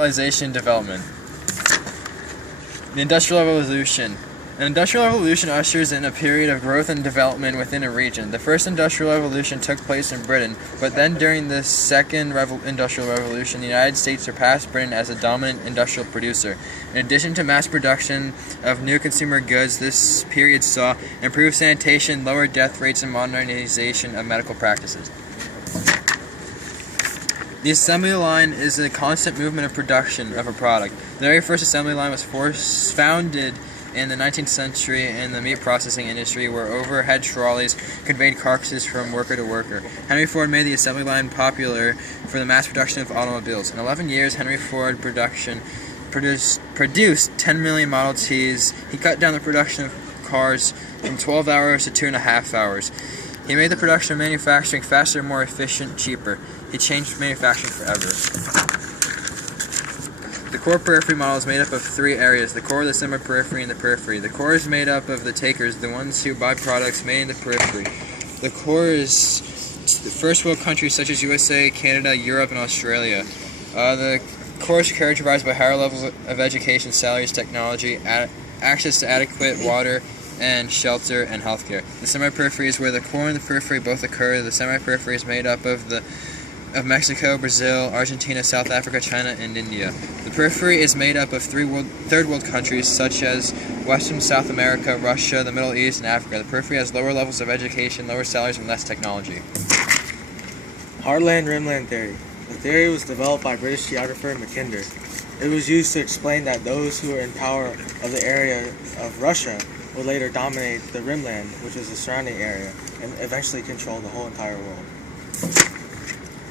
Industrialization development. The Industrial Revolution. An industrial revolution ushers in a period of growth and development within a region. The first industrial revolution took place in Britain, but then during the second industrial revolution, the United States surpassed Britain as a dominant industrial producer. In addition to mass production of new consumer goods, this period saw improved sanitation, lower death rates, and modernization of medical practices. The assembly line is a constant movement of production of a product. The very first assembly line was founded in the 19th century in the meat processing industry, where overhead trolleys conveyed carcasses from worker to worker. Henry Ford made the assembly line popular for the mass production of automobiles. In 11 years, Henry Ford produced 10 million Model Ts. He cut down the production of cars from 12 hours to 2.5 hours. He made the production of manufacturing faster, more efficient, cheaper. He changed manufacturing forever. The core periphery model is made up of three areas: the core, the semi-periphery, and the periphery. The core is made up of the takers, the ones who buy products made in the periphery. The core is the first world countries such as USA, Canada, Europe, and Australia. The core is characterized by higher levels of education, salaries, technology, access to adequate water and shelter, and healthcare. The semi-periphery is where the core and the periphery both occur. The semi-periphery is made up of Mexico, Brazil, Argentina, South Africa, China, and India. The periphery is made up of third world countries such as Western South America, Russia, the Middle East, and Africa. The periphery has lower levels of education, lower salaries, and less technology. Heartland-Rimland theory. The theory was developed by British geographer Mackinder. It was used to explain that those who were in power of the area of Russia would later dominate the Rimland, which is the surrounding area, and eventually control the whole entire world.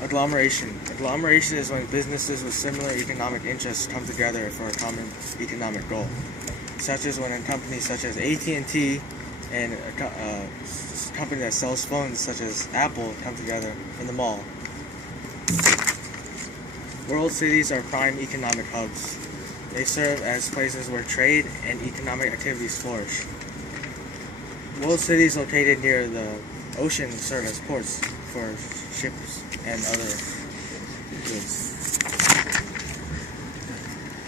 Agglomeration. Agglomeration is when businesses with similar economic interests come together for a common economic goal, such as when a company such as AT&T and a company that sells phones such as Apple come together in the mall. World cities are prime economic hubs. They serve as places where trade and economic activities flourish. World cities located near the ocean serve as ports for ships and other goods.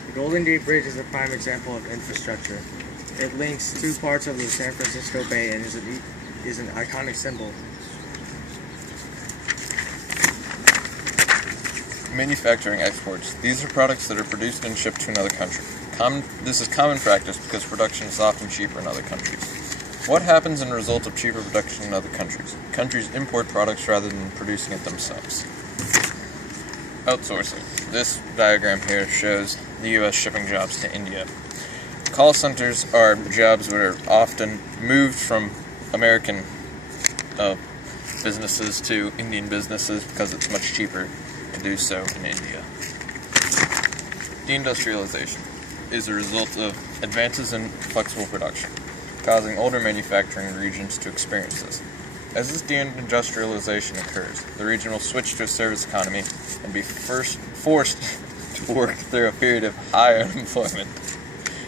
The Golden Gate Bridge is a prime example of infrastructure. It links two parts of the San Francisco Bay and is an iconic symbol. Manufacturing exports. These are products that are produced and shipped to another country. This is common practice because production is often cheaper in other countries. What happens in the result of cheaper production in other countries? Countries import products rather than producing it themselves. Outsourcing. This diagram here shows the U.S. shipping jobs to India. Call centers are jobs that are often moved from American businesses to Indian businesses because it's much cheaper to do so in India. Deindustrialization is a result of advances in flexible production, causing older manufacturing regions to experience this. As this deindustrialization occurs, the region will switch to a service economy and be forced to work through a period of high unemployment.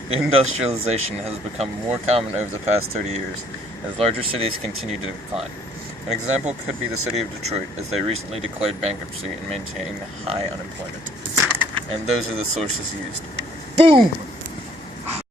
Deindustrialization has become more common over the past 30 years as larger cities continue to decline. An example could be the city of Detroit, as they recently declared bankruptcy and maintain high unemployment. And those are the sources used. Boom!